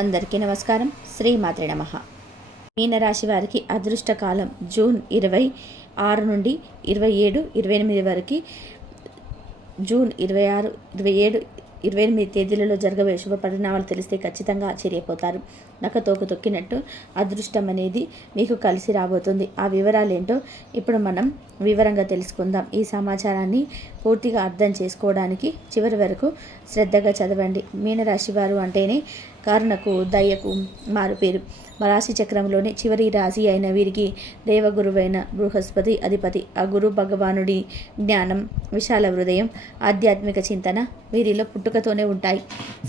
అందరికీ నమస్కారం. శ్రీమాత్రి నమ. మీనరాశి వారికి అదృష్టకాలం జూన్ ఇరవై ఆరు నుండి ఇరవై ఏడు ఇరవై ఎనిమిది వరకు. జూన్ ఇరవై ఆరు ఇరవై ఏడు ఇరవై ఎనిమిది తేదీలలో జరగబోయే శుభ పరిణామాలు తెలిస్తే ఖచ్చితంగా ఆశ్చర్యపోతారు. నక్కతోక తొక్కినట్టు అదృష్టం అనేది మీకు కలిసి రాబోతుంది. ఆ వివరాలు ఏంటో ఇప్పుడు మనం వివరంగా తెలుసుకుందాం. ఈ సమాచారాన్ని పూర్తిగా అర్థం చేసుకోవడానికి చివరి వరకు శ్రద్ధగా చదవండి. మీనరాశి వారు అంటేనే కారణకు దయ్యకు మారు పేరు. రాశి చక్రంలోనే చివరి రాశి అయిన వీరికి దేవగురువైన బృహస్పతి అధిపతి ఆ గురు భగవానుడి జ్ఞానం విశాల హృదయం ఆధ్యాత్మిక చింతన వీరిలో పుట్టుకతోనే ఉంటాయి.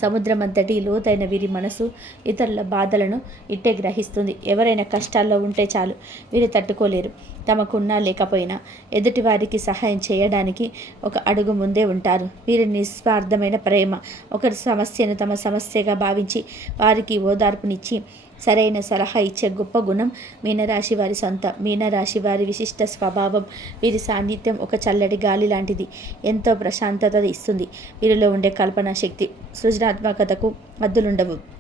సముద్రం అంతటి లోతైన వీరి మనసు ఇతరుల బాధలను ఇట్టే గ్రహిస్తుంది. ఎవరైనా కష్టాల్లో ఉంటే చాలు వీరు తట్టుకోలేరు. తమకున్నా లేకపోయినా ఎదుటి వారికి సహాయం చేయడానికి ఒక అడుగు ముందే ఉంటారు. వీరి నిస్వార్థమైన ప్రేమ ఒకరి సమస్యను తమ సమస్యగా భావించి వారికి ఓదార్పునిచ్చి సరైన సలహా ఇచ్చే గొప్ప గుణం మీనరాశి వారి సొంత. మీనరాశి వారి విశిష్ట స్వభావం వీరి సాన్నిధ్యం ఒక చల్లటి గాలి లాంటిది. ఎంతో ప్రశాంతత ఇస్తుంది. వీరిలో ఉండే కల్పనా శక్తి సృజనాత్మకతకు అద్దులుండవు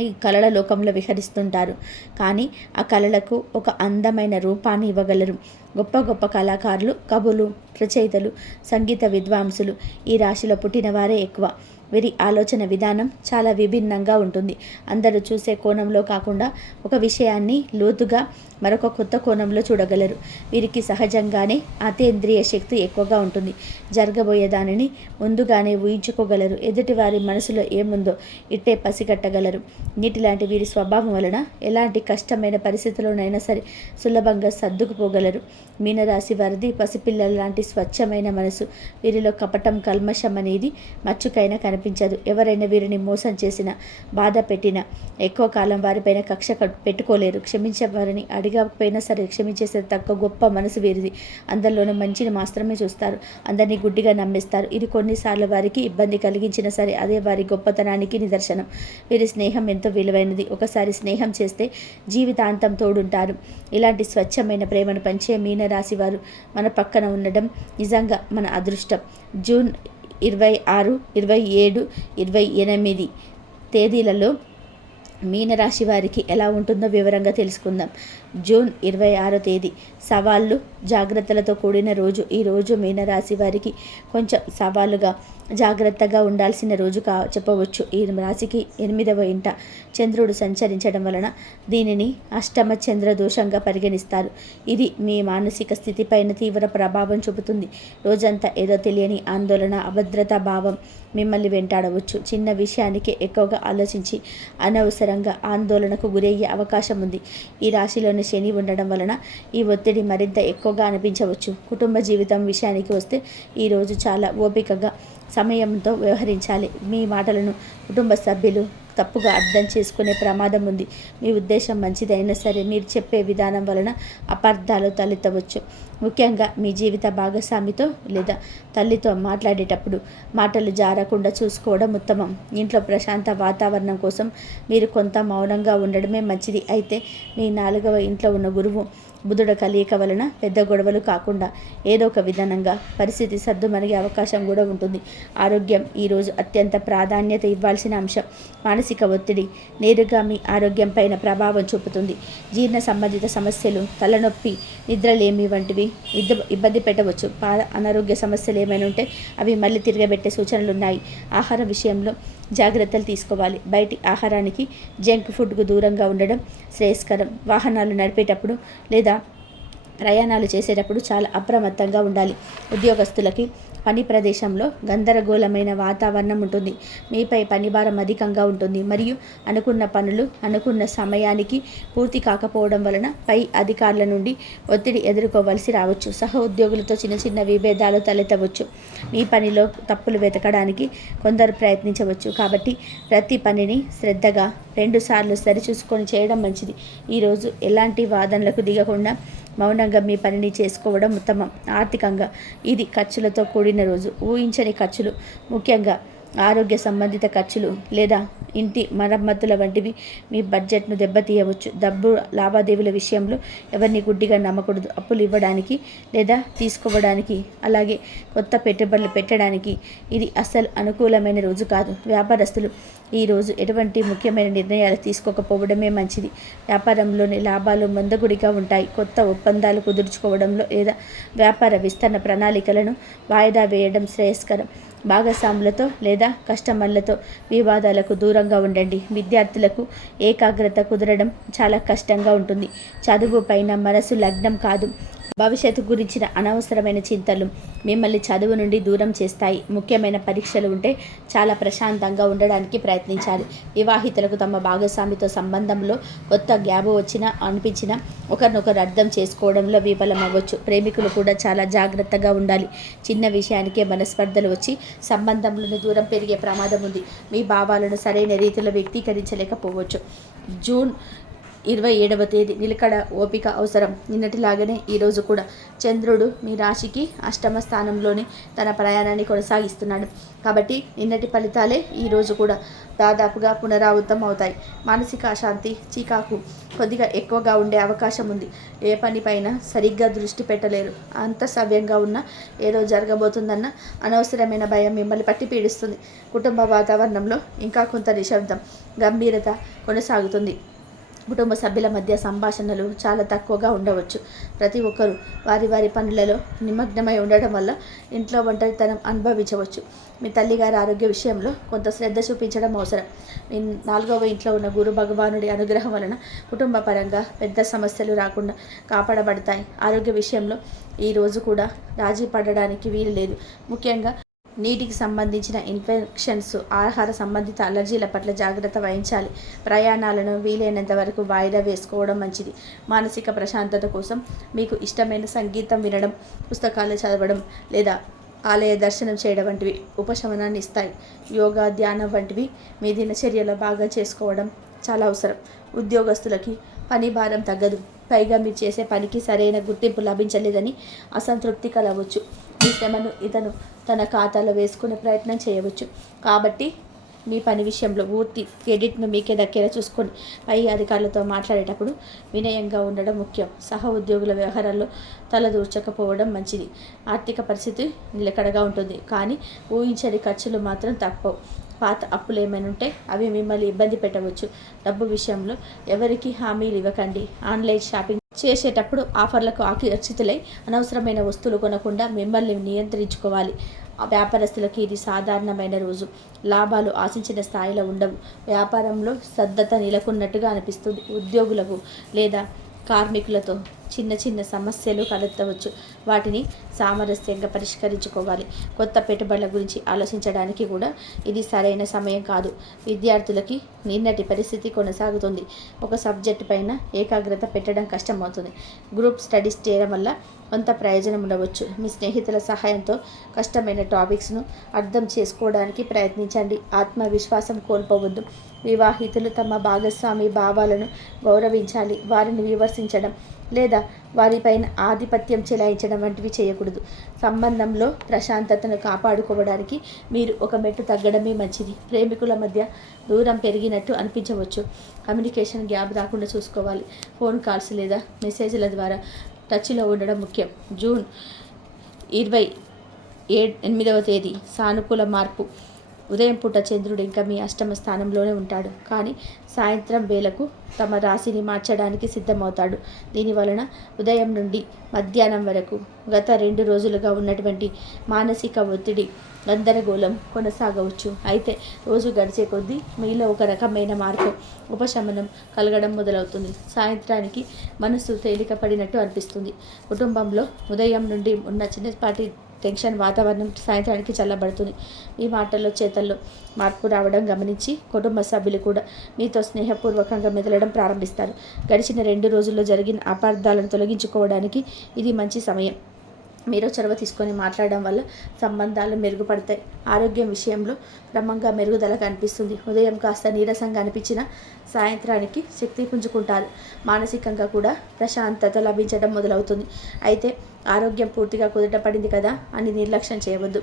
ఈ కళల లోకంలో విహరిస్తుంటారు. కానీ ఆ కళలకు ఒక అందమైన రూపాన్ని ఇవ్వగలరు. గొప్ప గొప్ప కళాకారులు కవులు రచయితలు సంగీత విద్వాంసులు ఈ రాశిలో పుట్టినవారే ఎక్కువ. వీరి ఆలోచన విధానం చాలా విభిన్నంగా ఉంటుంది. అందరూ చూసే కోణంలో కాకుండా ఒక విషయాన్ని లోతుగా మరొక కొత్త కోణంలో చూడగలరు. వీరికి సహజంగానే అతేంద్రియ శక్తి ఎక్కువగా ఉంటుంది. జరగబోయే దానిని ముందుగానే ఊహించుకోగలరు. ఎదుటివారి మనసులో ఏముందో ఇట్టే పసిగట్టగలరు. నీటి లాంటి వీరి స్వభావం వలన ఎలాంటి కష్టమైన పరిస్థితుల్లోనైనా సరే సులభంగా సర్దుకుపోగలరు. మీనరాశి వారిది పసిపిల్లల లాంటి స్వచ్ఛమైన మనసు. వీరిలో కపటం కల్మషం అనేది మచ్చుకైనా కనిపించదు. ఎవరైనా వీరిని మోసం చేసిన బాధ పెట్టిన ఎక్కువ కాలం వారిపైన కక్ష పెట్టుకోలేరు. క్షమించే వారిని అడిగకపోయినా సరే క్షమించేసే తక్కువ గొప్ప మనసు వీరిది. అందరిలోనూ మంచిని మాత్రమే చూస్తారు. అందరినీ గుడ్డిగా నమ్మిస్తారు. ఇది కొన్నిసార్లు వారికి ఇబ్బంది కలిగించినా సరే అదే వారి గొప్పతనానికి నిదర్శనం. వీరి స్నేహం ఎంతో విలువైనది. ఒకసారి స్నేహం చేస్తే జీవితాంతం తోడుంటారు. ఇలాంటి స్వచ్ఛమైన ప్రేమను పంచే మీనరాశి వారు మన పక్కన ఉండడం నిజంగా మన అదృష్టం. జూన్ ఇరవై ఆరు ఇరవై ఏడు ఇరవై ఎనిమిది తేదీలలో మీనరాశి వారికి ఎలా ఉంటుందో వివరంగా తెలుసుకుందాం. జూన్ ఇరవై ఆరో తేదీ. సవాళ్ళు జాగ్రత్తలతో కూడిన రోజు. ఈ రోజు మీనరాశి వారికి కొంచెం సవాలుగా జాగ్రత్తగా ఉండాల్సిన రోజు కా చెప్పవచ్చు. ఈ రాశికి ఎనిమిదవ ఇంట చంద్రుడు సంచరించడం వలన దీనిని అష్టమ చంద్ర దోషంగా పరిగణిస్తారు. ఇది మీ మానసిక స్థితిపైన తీవ్ర ప్రభావం చూపుతుంది. రోజంతా ఏదో తెలియని ఆందోళన అభద్రతా భావం మిమ్మల్ని వెంటాడవచ్చు. చిన్న విషయానికి ఎక్కువగా ఆలోచించి అనవసరంగా ఆందోళనకు గురయ్యే అవకాశం ఉంది. ఈ రాశిలోని శని ఉండడం వలన ఈ ఒత్తిడి మరింత ఎక్కువగా అనిపించవచ్చు. కుటుంబ జీవితం విషయానికి వస్తే ఈరోజు చాలా ఓపికగా సమయంతో వ్యవహరించాలి. మీ మాటలను కుటుంబ సభ్యులు తప్పుగా అర్థం చేసుకునే ప్రమాదం ఉంది. మీ ఉద్దేశం మంచిదైనా సరే మీరు చెప్పే విధానం వలన అపార్థాలు తలెత్తవచ్చు. ముఖ్యంగా మీ జీవిత భాగస్వామితో లేదా తల్లితో మాట్లాడేటప్పుడు మాటలు జారకుండా చూసుకోవడం ఉత్తమం. ఇంట్లో ప్రశాంత వాతావరణం కోసం మీరు కొంత మౌనంగా ఉండడమే మంచిది. అయితే మీ నాలుగవ ఇంట్లో ఉన్న గురువు బుధుడ కలియక వలన పెద్ద గొడవలు కాకుండా ఏదో ఒక విధానంగా పరిస్థితి సర్దుమరిగే అవకాశం కూడా ఉంటుంది. ఆరోగ్యం ఈరోజు అత్యంత ప్రాధాన్యత ఇవ్వాల్సిన అంశం. మానసిక ఒత్తిడి నేరుగా మీ ఆరోగ్యం పైన ప్రభావం చూపుతుంది. జీర్ణ సంబంధిత సమస్యలు తలనొప్పి నిద్రలేమి వంటివి ఇబ్బంది పెట్టవచ్చు. పా అనారోగ్య సమస్యలు ఏమైనా ఉంటే అవి మళ్ళీ తిరగబెట్టే సూచనలు ఉన్నాయి ఆహార విషయంలో జాగ్రత్తలు తీసుకోవాలి. బయటి ఆహారానికి జంక్ ఫుడ్కు దూరంగా ఉండడం శ్రేయస్కరం. వాహనాలు నడిపేటప్పుడు లేదా ప్రయాణాలు చేసేటప్పుడు చాలా అప్రమత్తంగా ఉండాలి. ఉద్యోగస్తులకి పని ప్రదేశంలో గందరగోళమైన వాతావరణం ఉంటుంది. మీపై పనిభారం అధికంగా ఉంటుంది. మరియు అనుకున్న పనులు అనుకున్న సమయానికి పూర్తి కాకపోవడం వలన పై అధికారుల నుండి ఒత్తిడి ఎదుర్కోవలసి రావచ్చు. సహ ఉద్యోగులతో చిన్న చిన్న విభేదాలు తలెత్తవచ్చు. మీ పనిలో తప్పులు వెతకడానికి కొందరు ప్రయత్నించవచ్చు. కాబట్టి ప్రతి పనిని శ్రద్ధగా రెండుసార్లు సరిచూసుకొని చేయడం మంచిది. ఈరోజు ఎలాంటి వాదనలకు దిగకుండా మౌనంగా మీ పనిని చేసుకోవడం ఉత్తమం. ఆర్థికంగా ఇది ఖర్చులతో కూడిన రోజు. ఊహించని ఖర్చులు ముఖ్యంగా ఆరోగ్య సంబంధిత ఖర్చులు లేదా ఇంటి మరమ్మతుల వంటివి. మీ బడ్జెట్ను దెబ్బతీయవచ్చు. డబ్బు లావాదేవీల విషయంలో ఎవరిని గుడ్డిగా నమ్మకూడదు. అప్పులు ఇవ్వడానికి లేదా తీసుకోవడానికి అలాగే కొత్త పెట్టుబడులు పెట్టడానికి. ఇది అసలు అనుకూలమైన రోజు కాదు. వ్యాపారస్తులు ఈ రోజు ఎటువంటి ముఖ్యమైన నిర్ణయాలు తీసుకోకపోవడమే మంచిది. వ్యాపారంలోని లాభాలు మందగుడిగా ఉంటాయి. కొత్త ఒప్పందాలు కుదుర్చుకోవడంలో లేదా వ్యాపార విస్తరణ ప్రణాళికలను వాయిదా వేయడం శ్రేయస్కరం. భాగస్వాములతో లేదా కస్టమర్లతో వివాదాలకు దూరంగా ఉండండి. విద్యార్థులకు ఏకాగ్రత కుదరడం చాలా కష్టంగా ఉంటుంది. చదువు పైన మనసు లగ్నం కాదు. భవిష్యత్తు గురించిన అనవసరమైన చింతలు మిమ్మల్ని చదువు నుండి దూరం చేస్తాయి. ముఖ్యమైన పరీక్షలు ఉంటే చాలా ప్రశాంతంగా ఉండడానికి ప్రయత్నించాలి. వివాహితులకు తమ భాగస్వామితో సంబంధంలో కొత్త గ్యాబ్ వచ్చినా అనిపించినా ఒకరినొకరు అర్థం చేసుకోవడంలో విఫలమవ్వచ్చు. ప్రేమికులు కూడా చాలా జాగ్రత్తగా ఉండాలి. చిన్న విషయానికే మనస్పర్ధలు వచ్చి సంబంధంలోని దూరం పెరిగే ప్రమాదం ఉంది. మీ భావాలను సరైన రీతిలో వ్యక్తీకరించలేకపోవచ్చు. జూన్ ఇరవై ఏడవ తేదీ నిలకడ ఓపిక అవసరం. నిన్నటిలాగానే ఈరోజు కూడా చంద్రుడు మీ రాశికి అష్టమ స్థానంలోనే తన ప్రయాణాన్ని కొనసాగిస్తున్నాడు. కాబట్టి నిన్నటి ఫలితాలే ఈరోజు కూడా దాదాపుగా పునరావృతం అవుతాయి. మానసిక అశాంతి చీకాకు కొద్దిగా ఎక్కువగా ఉండే అవకాశం ఉంది. ఏ పనిపైన సరిగ్గా దృష్టి పెట్టలేరు. అంత సవ్యంగా ఉన్న ఏదో జరగబోతుందన్న అనవసరమైన భయం మిమ్మల్ని పట్టి పీడిస్తుంది. కుటుంబ వాతావరణంలో ఇంకా కొంత నిశ్శబ్దం గంభీరత కొనసాగుతుంది. కుటుంబ సభ్యుల మధ్య సంభాషణలు చాలా తక్కువగా ఉండవచ్చు. ప్రతి ఒక్కరూ వారి వారి పనులలో నిమగ్నమై ఉండటం వల్ల ఇంట్లో ఒంటరితనం అనుభవించవచ్చు. మీ తల్లిగారి ఆరోగ్య విషయంలో కొంత శ్రద్ధ చూపించడం అవసరం. మీ నాలుగవ ఇంట్లో ఉన్న గురు భగవానుడి అనుగ్రహం వలన కుటుంబ పరంగా పెద్ద సమస్యలు రాకుండా కాపాడబడతాయి. ఆరోగ్య విషయంలో ఈరోజు కూడా రాజీ పడడానికి వీలు లేదు. ముఖ్యంగా నీటికి సంబంధించిన ఇన్ఫెక్షన్స్ ఆహార సంబంధిత అలర్జీల పట్ల జాగ్రత్త వహించాలి. ప్రయాణాలను వీలైనంత వరకు వాయిదా వేసుకోవడం మంచిది. మానసిక ప్రశాంతత కోసం మీకు ఇష్టమైన సంగీతం వినడం పుస్తకాలు చదవడం లేదా ఆలయ దర్శనం చేయడం వంటివి ఉపశమనాన్ని ఇస్తాయి. యోగా ధ్యానం వంటివి మీ దినచర్యలో బాగా చేసుకోవడం చాలా అవసరం. ఉద్యోగస్తులకి పని భారం తగ్గదు. పైగా మీరు చేసే పనికి సరైన గుర్తింపు లభించలేదని అసంతృప్తి కలవచ్చు ఈ శ్రమను ఇతను తన ఖాతాలో వేసుకునే ప్రయత్నం చేయవచ్చు. కాబట్టి మీ పని విషయంలో పూర్తి క్రెడిట్ను మీకే దక్కేలా చూసుకొని పై అధికారులతో మాట్లాడేటప్పుడు వినయంగా ఉండడం ముఖ్యం. సహ ఉద్యోగుల వ్యవహారాల్లో తలదూర్చకపోవడం మంచిది. ఆర్థిక పరిస్థితి నిలకడగా ఉంటుంది. కానీ ఊహించని ఖర్చులు మాత్రం తప్పవు. పాత అప్పులు ఏమైనా ఉంటే అవి మిమ్మల్ని ఇబ్బంది పెట్టవచ్చు. డబ్బు విషయంలో ఎవరికి హామీలు ఇవ్వకండి. ఆన్లైన్ షాపింగ్ చేసేటప్పుడు ఆఫర్లకు ఆకర్షితులై అనవసరమైన వస్తువులు కొనకుండా మిమ్మల్ని నియంత్రించుకోవాలి. వ్యాపారస్తులకు వ్యాపారస్తులకి ఇది సాధారణమైన రోజు. లాభాలు ఆశించిన స్థాయిలో ఉండవు. వ్యాపారంలో శ్రద్ధత నెలకొన్నట్టుగా అనిపిస్తుంది. ఉద్యోగులకు లేదా కార్మికులతో చిన్న చిన్న సమస్యలు తలెత్తవచ్చు వాటిని సామరస్యంగా పరిష్కరించుకోవాలి. కొత్త పెట్టుబడుల గురించి ఆలోచించడానికి కూడా ఇది సరైన సమయం కాదు. విద్యార్థులకి నిన్నటి పరిస్థితి కొనసాగుతుంది. ఒక సబ్జెక్ట్ పైన ఏకాగ్రత పెట్టడం కష్టమవుతుంది. గ్రూప్ స్టడీస్ చేయడం వల్ల కొంత ప్రయోజనం ఉండవచ్చు. మీ స్నేహితుల సహాయంతో కష్టమైన టాపిక్స్ను అర్థం చేసుకోవడానికి ప్రయత్నించండి. ఆత్మవిశ్వాసం కోల్పోవద్దు. వివాహితులు తమ భాగస్వామి భావాలను గౌరవించాలి. వారిని విమర్శించడం లేదా వారిపైన ఆధిపత్యం చెలాయించడం వంటివి చేయకూడదు. సంబంధంలో ప్రశాంతతను కాపాడుకోవడానికి మీరు ఒక మెట్టు తగ్గడమే మంచిది. ప్రేమికుల మధ్య దూరం పెరిగినట్టు అనిపించవచ్చు. కమ్యూనికేషన్ గ్యాప్ రాకుండా చూసుకోవాలి. ఫోన్ కాల్స్ లేదా మెసేజ్ల ద్వారా టచ్లో ఉండడం ముఖ్యం. జూన్ ఇరవై ఏ ఎనిమిదవ తేదీ సానుకూల మార్పు. ఉదయం పూట చంద్రుడు ఇంకా మీ అష్టమ స్థానంలోనే ఉంటాడు. కానీ సాయంత్రం వేళకు తమ రాశిని మార్చడానికి సిద్ధమవుతాడు. దీని వలన ఉదయం నుండి మధ్యాహ్నం వరకు గత రెండు రోజులుగా ఉన్నటువంటి మానసిక ఒత్తిడి గందరగోళం కొనసాగవచ్చు. అయితే రోజు గడిచే కొద్దీ మీలో ఒక రకమైన మార్పు ఉపశమనం కలగడం మొదలవుతుంది. సాయంత్రానికి మనసు తేలిక పడినట్టు అనిపిస్తుంది. కుటుంబంలో ఉదయం నుండి ఉన్న చిన్నపాటి టెన్షన్ వాతావరణం సాయంత్రానికి చల్లబడుతుంది. ఈ మాటల్లో చేతల్లో మార్పు రావడం గమనించి కుటుంబ సభ్యులు కూడా మీతో స్నేహపూర్వకంగా మెదలడం ప్రారంభిస్తారు. గడిచిన రెండు రోజుల్లో జరిగిన అపార్థాలను తొలగించుకోవడానికి ఇది మంచి సమయం. మీరు చొరవ తీసుకొని మాట్లాడడం వల్ల సంబంధాలు మెరుగుపడతాయి. ఆరోగ్యం విషయంలో క్రమంగా మెరుగుదల కనిపిస్తుంది ఉదయం కాస్త నీరసంగా అనిపించిన సాయంత్రానికి శక్తి పుంజుకుంటారు. మానసికంగా కూడా ప్రశాంతత లభించడం మొదలవుతుంది. అయితే ఆరోగ్యం పూర్తిగా కుదుటపడింది కదా అని నిర్లక్ష్యం చేయవద్దు.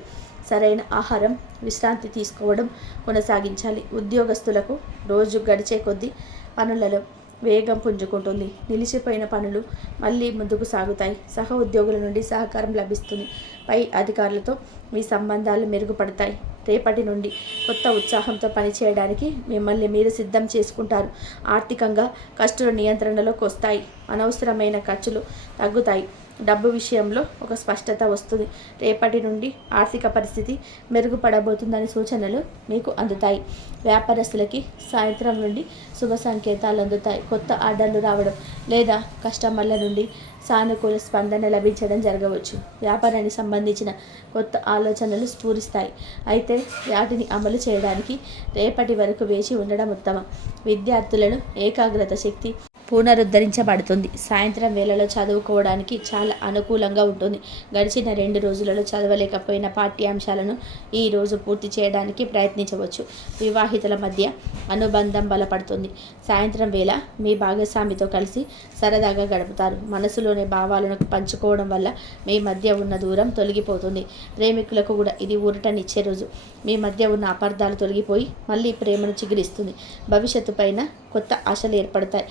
సరైన ఆహారం విశ్రాంతి తీసుకోవడం కొనసాగించాలి. ఉద్యోగస్తులకు రోజు గడిచే కొద్దీ పనులలో వేగం పుంజుకుంటుంది. నిలిచిపోయిన పనులు మళ్ళీ ముందుకు సాగుతాయి. సహ ఉద్యోగుల నుండి సహకారం లభిస్తుంది. పై అధికారులతో మీ సంబంధాలు మెరుగుపడతాయి. రేపటి నుండి కొత్త ఉత్సాహంతో పనిచేయడానికి మిమ్మల్ని మీరు సిద్ధం చేసుకుంటారు. ఆర్థికంగా ఖర్చులు నియంత్రణలోకి వస్తాయి. అనవసరమైన ఖర్చులు తగ్గుతాయి. డబ్బు విషయంలో ఒక స్పష్టత వస్తుంది. రేపటి నుండి ఆర్థిక పరిస్థితి మెరుగుపడబోతుందని సూచనలు మీకు అందుతాయి. వ్యాపారస్తులకి సాయంత్రం నుండి శుభ సంకేతాలు అందుతాయి. కొత్త ఆర్డర్లు రావడం లేదా కస్టమర్ల నుండి సానుకూల స్పందన లభించడం జరగవచ్చు. వ్యాపారానికి సంబంధించిన కొత్త ఆలోచనలు స్ఫూరిస్తాయి. అయితే వాటిని అమలు చేయడానికి రేపటి వరకు వేచి ఉండడం ఉత్తమం. విద్యార్థులను ఏకాగ్రత శక్తి పునరుద్ధరించబడుతుంది. సాయంత్రం వేళలో చదువుకోవడానికి చాలా అనుకూలంగా ఉంటుంది. గడిచిన రెండు రోజులలో చదవలేకపోయిన పాఠ్యాంశాలను ఈ రోజు పూర్తి చేయడానికి ప్రయత్నించవచ్చు. వివాహితుల మధ్య అనుబంధం బలపడుతుంది. సాయంత్రం వేళ మీ భాగస్వామితో కలిసి సరదాగా గడుపుతారు. మనసులోని భావాలను పంచుకోవడం వల్ల మీ మధ్య ఉన్న దూరం తొలగిపోతుంది. ప్రేమికులకు కూడా ఇది ఊరటనిచ్చే రోజు. మీ మధ్య ఉన్న అపార్థాలు తొలగిపోయి మళ్ళీ ప్రేమను చిగురిస్తుంది. భవిష్యత్తు పైన కొత్త ఆశలు ఏర్పడతాయి.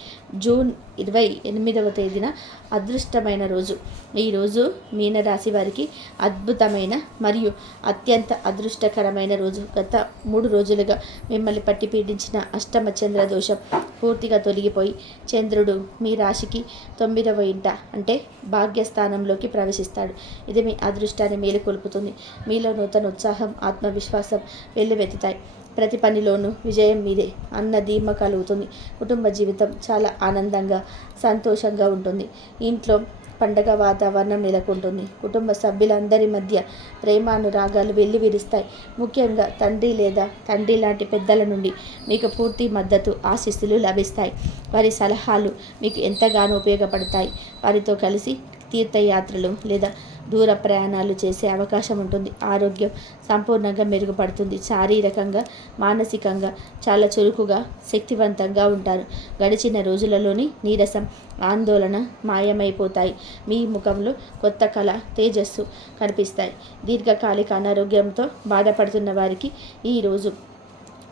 జూన్ ఇరవై ఎనిమిదవ తేదీన అదృష్టమైన రోజు. ఈరోజు మీనరాశి వారికి అద్భుతమైన మరియు అత్యంత అదృష్టకరమైన రోజు. గత మూడు రోజులుగా మిమ్మల్ని పట్టి పీడించిన అష్టమ చంద్ర దోషం పూర్తిగా తొలగిపోయి చంద్రుడు మీ రాశికి తొమ్మిదవ ఇంట అంటే భాగ్యస్థానంలోకి ప్రవేశిస్తాడు. ఇది మీ అదృష్టాన్ని మేలుకొల్పుతుంది. మీలో నూతన ఉత్సాహం ఆత్మవిశ్వాసం వెల్లువెత్తుతాయి. ప్రతి పనిలోనూ విజయం మీదే అన్న ధీమ కలుగుతుంది కుటుంబ జీవితం చాలా ఆనందంగా సంతోషంగా ఉంటుంది. ఇంట్లో పండగ వాతావరణం నెలకొంటుంది. కుటుంబ సభ్యులందరి మధ్య ప్రేమానురాగాలు వెళ్ళి విరుస్తాయి. ముఖ్యంగా తండ్రి లేదా తండ్రి లాంటి పెద్దల నుండి మీకు పూర్తి మద్దతు ఆశీస్సులు లభిస్తాయి. వారి సలహాలు మీకు ఎంతగానో ఉపయోగపడతాయి. వారితో కలిసి తీర్థయాత్రలు లేదా దూర ప్రయాణాలు చేసే అవకాశం ఉంటుంది. ఆరోగ్యం సంపూర్ణంగా మెరుగుపడుతుంది. శారీరకంగా మానసికంగా చాలా చురుకుగా శక్తివంతంగా ఉంటారు. గడిచిన రోజులలోని నీరసం ఆందోళన మాయమైపోతాయి. మీ ముఖంలో కొత్త కళ తేజస్సు కనిపిస్తాయి. దీర్ఘకాలిక అనారోగ్యంతో బాధపడుతున్న వారికి ఈరోజు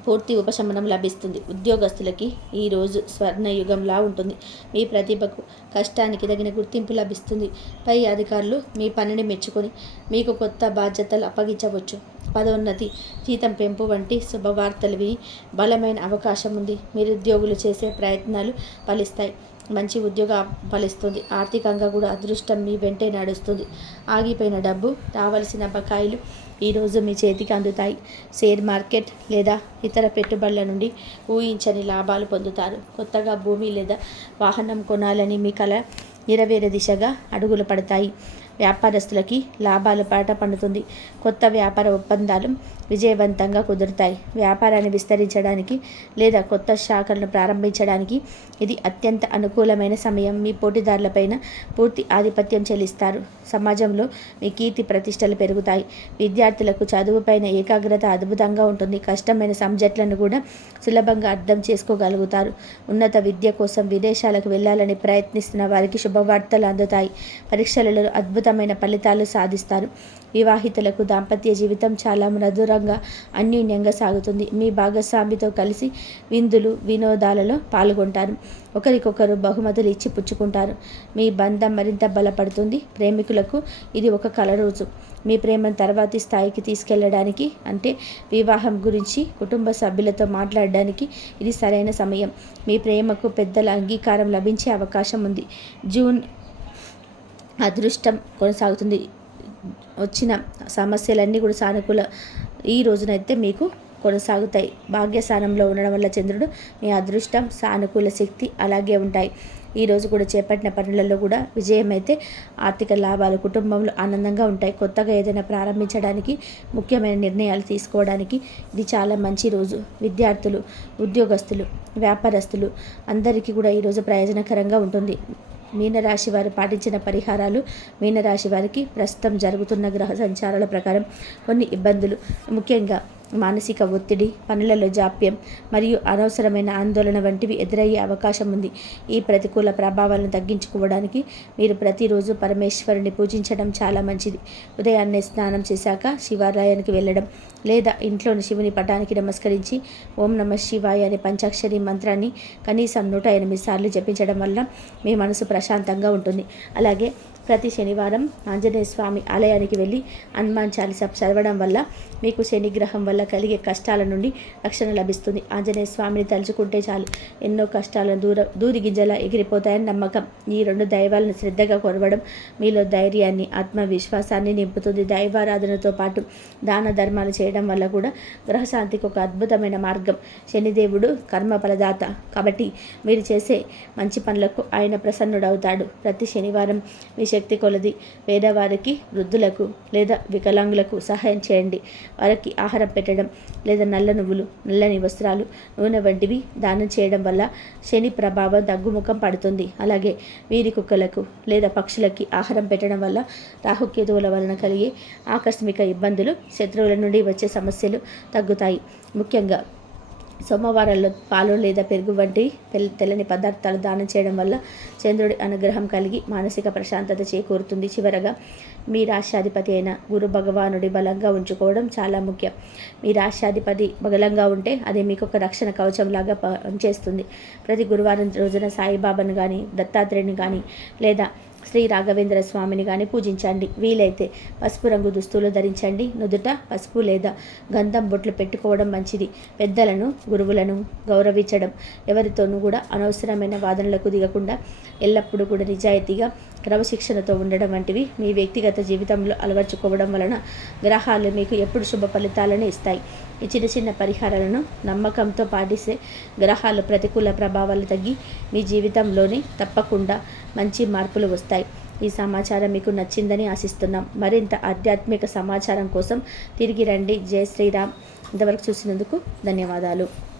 పూర్తి ఉపశమనం లభిస్తుంది. ఉద్యోగస్తులకి ఈరోజు స్వర్ణయుగంలా ఉంటుంది. మీ ప్రతిభకు కష్టానికి తగిన గుర్తింపు లభిస్తుంది. పై అధికారులు మీ పనిని మెచ్చుకొని మీకు కొత్త బాధ్యతలు అప్పగించవచ్చు. పదోన్నతి జీతం పెంపు వంటి శుభవార్తలు విని బలమైన అవకాశం ఉంది. మీరు ఉద్యోగులు చేసే ప్రయత్నాలు ఫలిస్తాయి. మంచి ఉద్యోగం ఫలిస్తుంది. ఆర్థికంగా కూడా అదృష్టం మీ వెంటే నడుస్తుంది. ఆగిపోయిన డబ్బు రావలసిన బకాయిలు ఈరోజు మీ చేతికి అందుతాయి. షేర్ మార్కెట్ లేదా ఇతర పెట్టుబడుల నుండి ఊహించని లాభాలు పొందుతారు. కొత్తగా భూమి లేదా వాహనం కొనాలని మీ కళ నెరవేరే దిశగా అడుగులు పడతాయి. వ్యాపారస్తులకి లాభాలు పాట పండుతుంది. కొత్త వ్యాపార ఒప్పందాలు విజయవంతంగా కుదురుతాయి. వ్యాపారాన్ని విస్తరించడానికి లేదా కొత్త శాఖలను ప్రారంభించడానికి ఇది అత్యంత అనుకూలమైన సమయం. మీ పోటీదారులపైన పూర్తి ఆధిపత్యం చెల్లిస్తారు. సమాజంలో మీ కీర్తి ప్రతిష్టలు పెరుగుతాయి. విద్యార్థులకు చదువుపైన ఏకాగ్రత అద్భుతంగా ఉంటుంది. కష్టమైన సబ్జెక్టులను కూడా సులభంగా అర్థం చేసుకోగలుగుతారు. ఉన్నత విద్య కోసం విదేశాలకు వెళ్ళాలని ప్రయత్నిస్తున్న వారికి శుభవార్తలు అందుతాయి. పరీక్షలలో అద్భుత అద్భుతమైన ఫలితాలు సాధిస్తారు. వివాహితులకు దాంపత్య జీవితం చాలా మధురంగా అన్యోన్యంగా సాగుతుంది. మీ భాగస్వామితో కలిసి విందులు వినోదాలలో పాల్గొంటారు. ఒకరికొకరు బహుమతులు ఇచ్చి పుచ్చుకుంటారు. మీ బంధం మరింత బలపడుతుంది. ప్రేమికులకు ఇది ఒక కల రోజు. మీ ప్రేమను తర్వాతి స్థాయికి తీసుకెళ్ళడానికి అంటే వివాహం గురించి కుటుంబ సభ్యులతో మాట్లాడడానికి ఇది సరైన సమయం. మీ ప్రేమకు పెద్దల అంగీకారం లభించే అవకాశం ఉంది. జూన్ అదృష్టం కొనసాగుతుంది. వచ్చిన సమస్యలన్నీ కూడా సానుకూల ఈ రోజునైతే మీకు కొనసాగుతాయి. భాగ్యస్థానంలో ఉండడం వల్ల చంద్రుడు మీ అదృష్టం సానుకూల శక్తి అలాగే ఉంటాయి. ఈరోజు కూడా చేపట్టిన పనులలో కూడా విజయం అయితే ఆర్థిక లాభాలు కుటుంబంలో ఆనందంగా ఉంటాయి. కొత్తగా ఏదైనా ప్రారంభించడానికి ముఖ్యమైన నిర్ణయాలు తీసుకోవడానికి ఇది చాలా మంచి రోజు. విద్యార్థులు ఉద్యోగస్తులు వ్యాపారస్తులు అందరికీ కూడా ఈరోజు ప్రయోజనకరంగా ఉంటుంది. మీనరాశి వారు పాటించిన పరిహారాలు మీనరాశి వారికి ప్రస్తుతం జరుగుతున్న గ్రహ సంచారాల ప్రకారం కొన్ని ఇబ్బందులు. ముఖ్యంగా మానసిక ఒత్తిడి పనులలో జాప్యం మరియు అనవసరమైన ఆందోళన వంటివి ఎదురయ్యే అవకాశం ఉంది. ఈ ప్రతికూల ప్రభావాలను తగ్గించుకోవడానికి మీరు ప్రతిరోజు పరమేశ్వరుని పూజించడం చాలా మంచిది. ఉదయాన్నే స్నానం చేశాక శివాలయానికి వెళ్ళడం లేదా ఇంట్లోని శివుని పటానికి నమస్కరించి ఓం నమ శివాయ అనే పంచాక్షరి మంత్రాన్ని కనీసం నూట ఎనిమిది సార్లు జపించడం వల్ల మీ మనసు ప్రశాంతంగా ఉంటుంది. అలాగే ప్రతి శనివారం ఆంజనేయ స్వామి ఆలయానికి వెళ్ళి హనుమాన్ చాలీసా చదవడం వల్ల మీకు శనిగ్రహం వల్ల కలిగే కష్టాల నుండి రక్షణ లభిస్తుంది. ఆంజనేయ స్వామిని తలుచుకుంటే చాలు. ఎన్నో కష్టాలను దూర దూది గింజలా ఎగిరిపోతాయని నమ్మకం. ఈ రెండు దైవాలను శ్రద్ధగా కొరవడం మీలో ధైర్యాన్ని ఆత్మవిశ్వాసాన్ని నింపుతుంది. దైవారాధనతో పాటు దాన ధర్మాలు చేయడం వల్ల కూడా గ్రహశాంతికి ఒక అద్భుతమైన మార్గం. శనిదేవుడు కర్మ ఫలదాత. కాబట్టి మీరు చేసే మంచి పనులకు ఆయన ప్రసన్నుడవుతాడు. ప్రతి శనివారం మీ శక్తి కొలది. పేదవారికి వృద్ధులకు లేదా వికలాంగులకు సహాయం చేయండి. వారికి ఆహారం పెట్టడం లేదా నల్ల నువ్వులు నల్లని వస్త్రాలు నూనె వంటివి దానం చేయడం వల్ల శని ప్రభావం తగ్గుముఖం పడుతుంది. అలాగే వీరి కుక్కలకు లేదా పక్షులకి ఆహారం పెట్టడం వల్ల రాహుకేతువుల వలన కలిగే ఆకస్మిక ఇబ్బందులు శత్రువుల నుండి వచ్చే సమస్యలు తగ్గుతాయి. ముఖ్యంగా సోమవారాల్లో పాలు లేదా పెరుగు వంటి తెల్లని పదార్థాలు దానం చేయడం వల్ల చంద్రుడి అనుగ్రహం కలిగి మానసిక ప్రశాంతత చేకూరుతుంది. చివరగా మీ రాష్ట్రాధిపతి అయిన గురు భగవానుడి బలంగా ఉంచుకోవడం చాలా ముఖ్యం. మీ రాష్ట్రాధిపతి బలంగా ఉంటే అది మీకు ఒక రక్షణ కవచంలాగా పనిచేస్తుంది. ప్రతి గురువారం రోజున సాయిబాబాను కానీ దత్తాత్రేయుని కానీ లేదా శ్రీ రాఘవేంద్ర స్వామిని కానీ పూజించండి. వీలైతే పసుపు రంగు దుస్తులు ధరించండి. నుదుట పసుపు లేదా గంధం బొట్లు పెట్టుకోవడం మంచిది. పెద్దలను గురువులను గౌరవించడం ఎవరితోనూ కూడా అనవసరమైన వాదనలకు దిగకుండా ఎల్లప్పుడూ కూడా నిజాయితీగా క్రమశిక్షణతో ఉండడం వంటివి మీ వ్యక్తిగత జీవితంలో అలవర్చుకోవడం వలన గ్రహాలు మీకు ఎప్పుడు శుభ ఫలితాలను ఇస్తాయి. ఈ చిన్న చిన్న పరిహారాలను నమ్మకంతో పాటిస్తే గ్రహాలు ప్రతికూల ప్రభావాలు తగ్గి మీ జీవితంలోని తప్పకుండా మంచి మార్పులు వస్తాయి. ఈ సమాచారం మీకు నచ్చిందని ఆశిస్తున్నాం. మరింత ఆధ్యాత్మిక సమాచారం కోసం తిరిగి రండి. జయ శ్రీరామ్. ఇంతవరకు చూసినందుకు ధన్యవాదాలు.